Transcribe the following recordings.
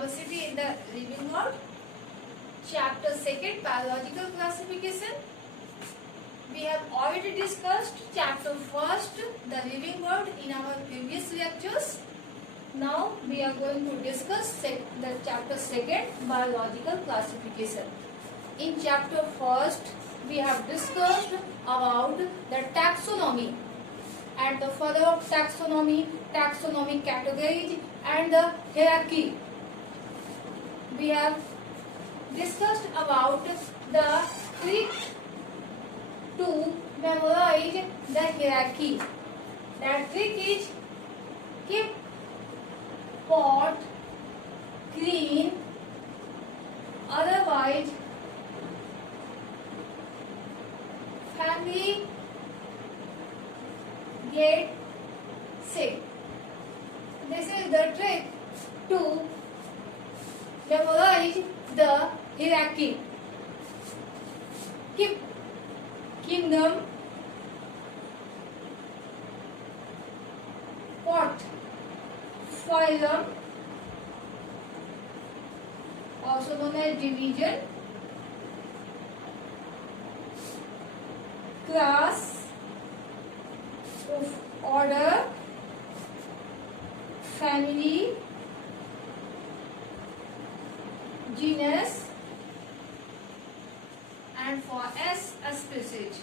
diversity in the living world. Chapter 2, biological classification. We have already discussed chapter 1, the living world, in our previous lectures. Now we are going to discuss the chapter 2, biological classification. In chapter 1, we have discussed about the taxonomy and the further of taxonomy, taxonomic categories and the hierarchy. We have discussed about the trick to memorize the hierarchy. That trick is keep pot clean, otherwise family get sick. This is the trick to memorize the hierarchy. Keep kingdom, pot, phylum, also known as division, class, order, family, genus, and for S, a species.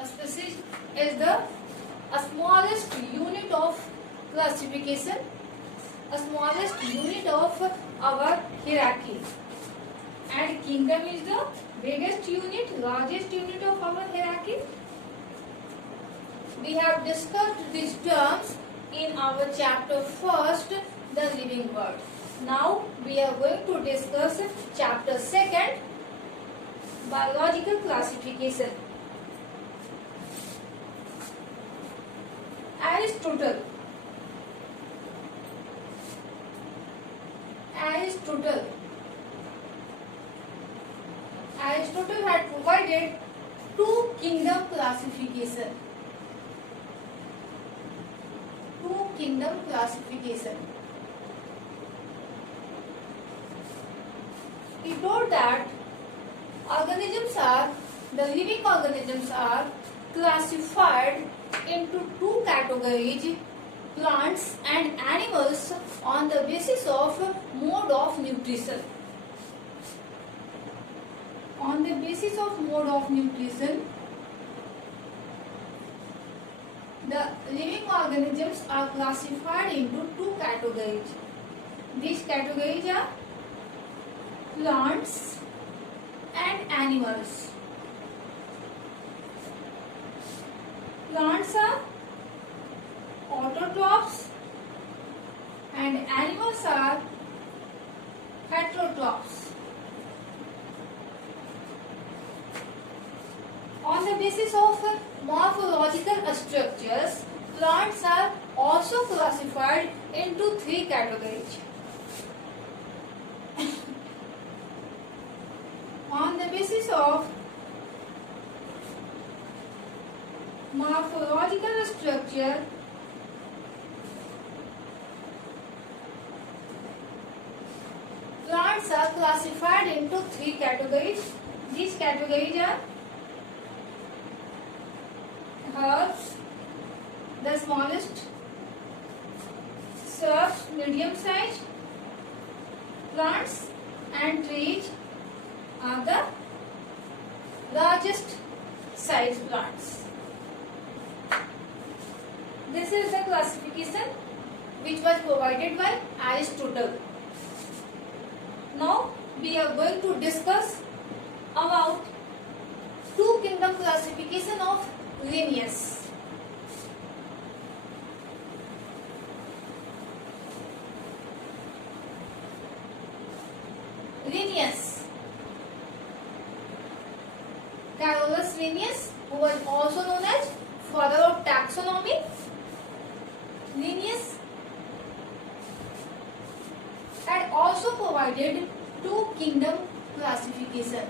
A species is the smallest unit of classification, a smallest unit of our hierarchy, and kingdom is the biggest unit, largest unit of our hierarchy. We have discussed these terms in our chapter 1, the living world. Now we are going to discuss chapter 2, biological classification. Aristotle had provided two kingdom classification. He told that the living organisms are classified into two categories, plants and animals, on the basis of mode of nutrition. On the basis of mode of nutrition, the living organisms are classified into two categories. These categories are plants and animals. Plants are autotrophs and animals are heterotrophs. On the basis of morphological structures, plants are also classified into three categories. On the basis of morphological structure, plants are classified into three categories. These categories are herbs, the smallest, shrubs, medium sized, plants, and trees are the largest size plants. This is the classification which was provided by Aristotle. Now we are going to discuss about two kingdom classification of Linnaeus. Carolus Linnaeus, who was also known as father of taxonomy. Linnaeus had also provided two kingdom classification.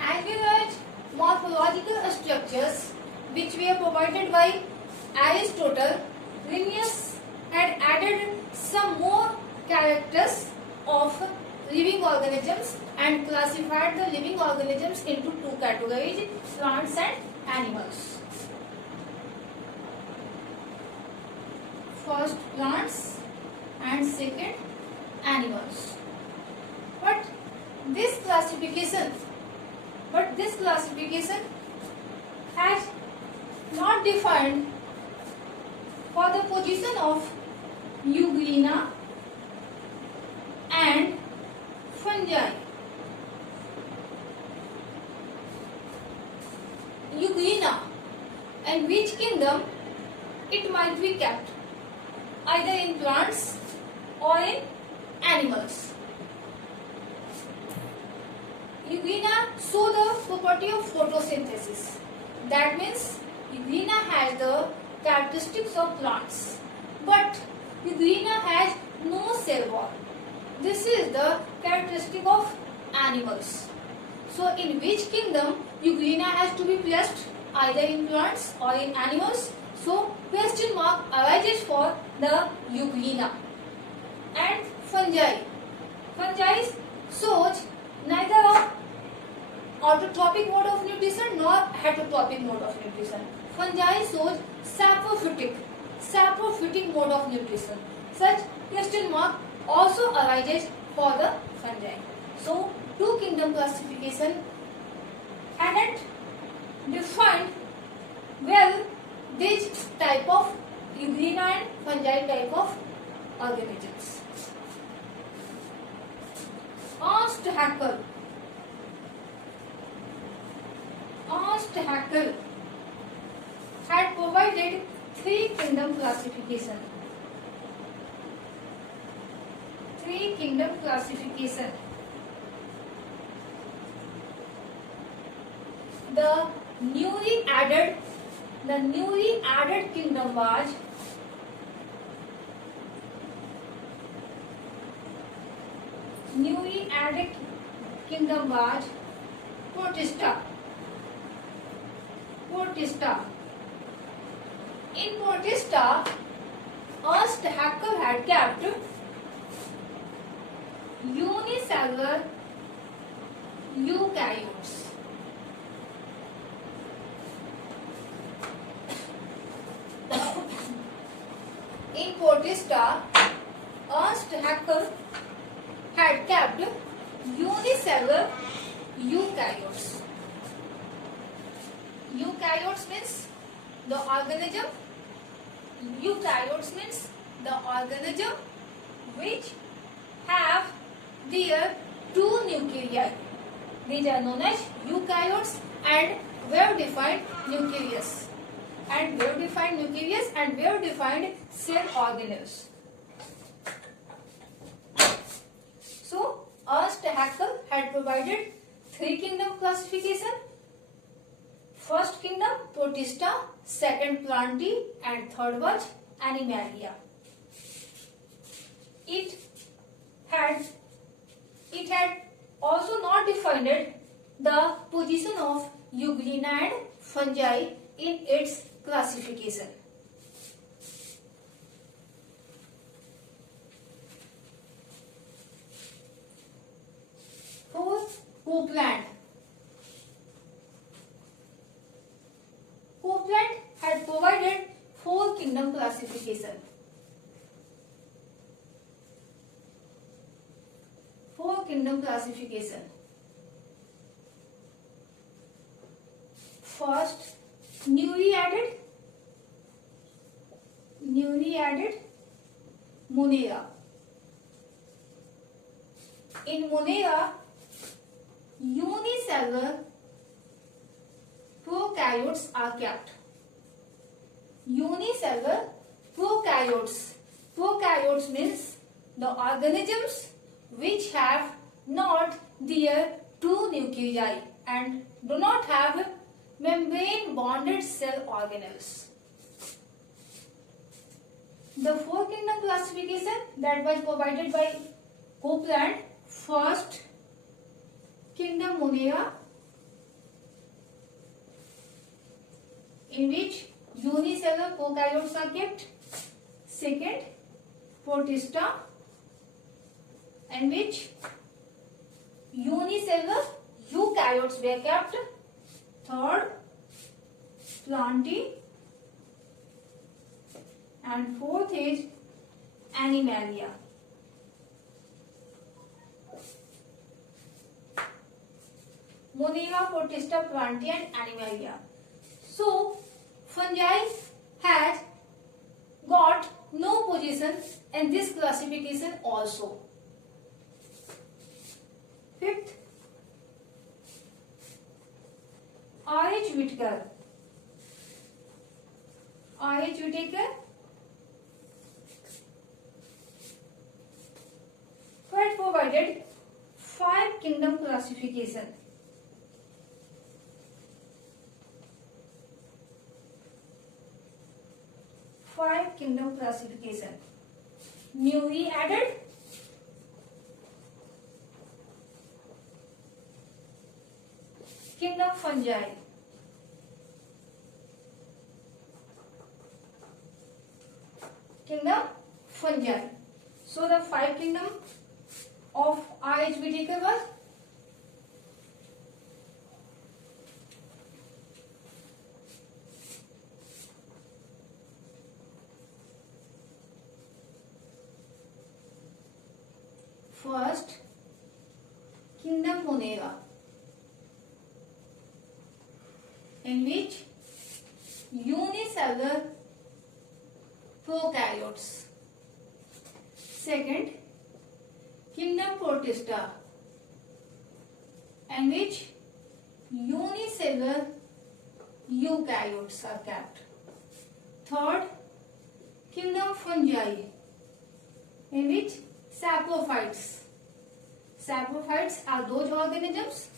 As well as morphological structures, which were provided by Aristotle, Linnaeus had added some more characters of living organisms and classified the living organisms into two categories, plants and animals. First plants and second animals. But this classification has not defined for the position of Euglena and fungi. Euglena, and which kingdom it might be kept, either in plants or in animals. Euglena show the property of photosynthesis. That means Euglena has the characteristics of plants, but Euglena has no cell wall. This is the characteristic of animals. So in which kingdom Euglena has to be placed, either in plants or in animals? So question mark arises for the Euglena. And fungi. Fungi shows neither of autotrophic mode of nutrition nor heterotrophic mode of nutrition. Fungi shows saprophytic mode of nutrition. Such question mark also arises for the fungi. So two kingdom classification hadn't defined well this type of Euglena and fungi type of organisms. Ernst Haeckel had provided three kingdom classification. The newly added kingdom was Protista. In Protista, Ernst Haeckel had kept unicellular eukaryotes. In Protista, Ernst Haeckel had kept unicellular eukaryotes. Eukaryotes means the organism. Eukaryotes means the organism which have their two nuclei. These are known as eukaryotes and well-defined nucleus. And well-defined cell organelles. So, Ernst Haeckel had provided three kingdom classification. First kingdom Protista, second Plantae, and third was Animalia. It had also not defined the position of Euglena and fungi in its classification. Fourth, Copeland. Copeland had provided four kingdom classification. First, newly added Monera. In Monera, unicellular prokaryotes are kept. Unicellular prokaryotes. Prokaryotes means the organisms which have not their two nuclei and do not have membrane bonded cell organelles. The four kingdom classification that was provided by Copeland. First kingdom Monera. in which unicellular prokaryotes are kept. Second, Protista, in which unicellular eukaryotes were kept. Third, Plantae, and fourth is Animalia. Monera, Protista, Plantae and Animalia. So, fungi has got no position in this classification also. Fifth, R.H. Whitaker. R.H. Whitaker had provided 5 kingdom classification. Newly added kingdom fungi. So the 5 kingdom of R.H. Whitaker was first, kingdom Monera, in which unicellular prokaryotes. Second, kingdom Protista, in which unicellular eukaryotes are kept. Third, kingdom Fungi, in which saprophytes. Saprophytes are those organisms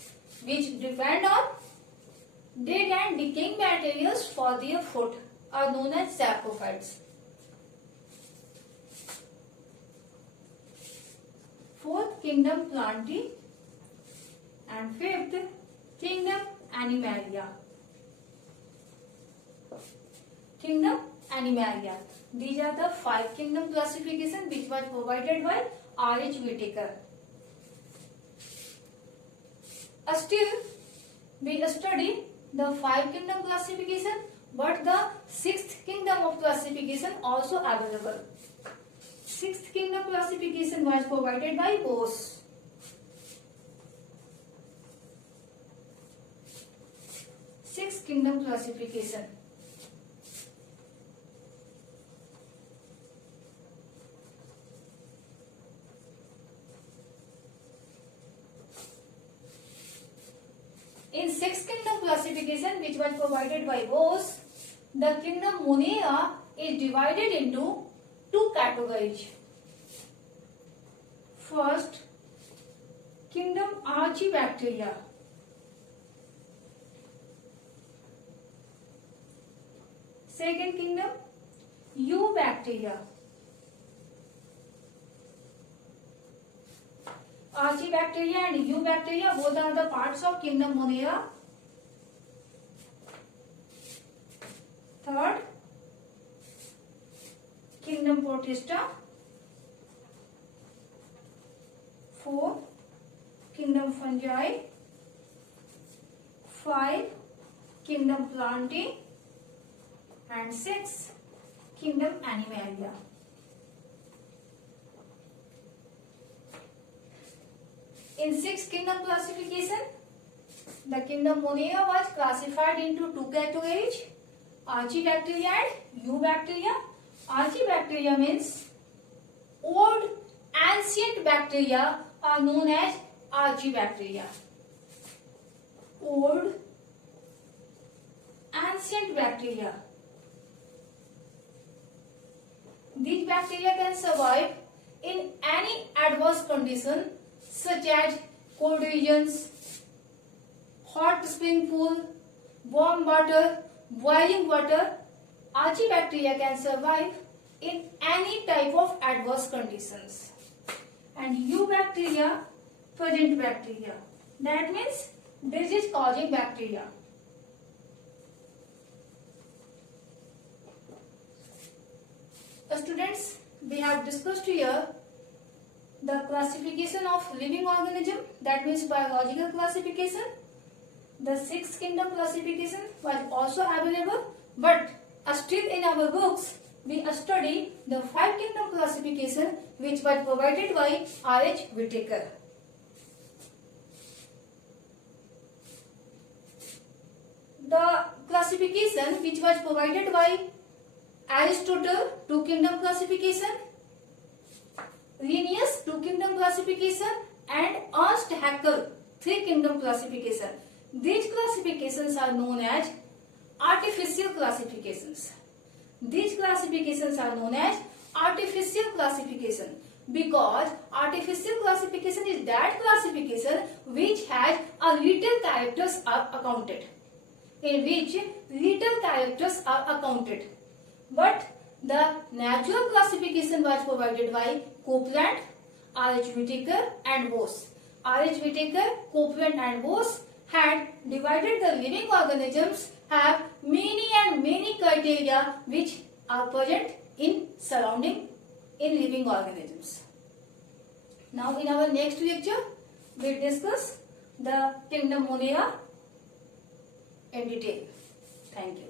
which depend on dead and decaying materials for their food, are known as saprophytes. Fourth, kingdom Plantae, and fifth, kingdom Animalia. These are the 5 kingdom classification which was provided by R.H. Whitaker. Still, we study the 5 kingdom classification, but the 6th kingdom of classification also available. 6th kingdom classification was provided by Bose. Sixth kingdom classification. In 6th kingdom classification, which was provided by Bose, the kingdom Monera is divided into 2 categories. First, kingdom Archaebacteria. Second kingdom Eubacteria. Archaebacteria and Eubacteria both are the parts of kingdom Monera. Third, kingdom Protista. Fourth, kingdom Fungi. 5, kingdom Plantae. And 6, kingdom Animalia. In 6th kingdom classification, the kingdom Monera was classified into 2 categories, Archaebacteria and Eubacteria. Archaebacteria means old ancient bacteria are known as Archaebacteria. Old ancient bacteria. These bacteria can survive in any adverse condition such as cold regions, hot spring pool, warm water, boiling water. Archaebacteria can survive in any type of adverse conditions. And Eubacteria, present bacteria. That means disease causing bacteria. students, we have discussed here the classification of living organism, that means biological classification. The 6 kingdom classification was also available, but still in our books we study the 5 kingdom classification which was provided by R.H. Whitaker. The classification which was provided by Aristotle, 2 kingdom classification, Linnaeus, 2 kingdom classification, and Ernst Haeckel, 3 kingdom classification. These classifications are known as artificial classifications. These classifications are known as artificial classification because artificial classification is that classification which has a little characters are accounted. In which little characters are accounted. But the natural classification was provided by Copeland, R.H. Whitaker and Voss. R.H. Whitaker, Copeland and Voss had divided the living organisms have many and many criteria which are present in surrounding in living organisms. Now in our next lecture, we will discuss the kingdom Monera in detail. Thank you.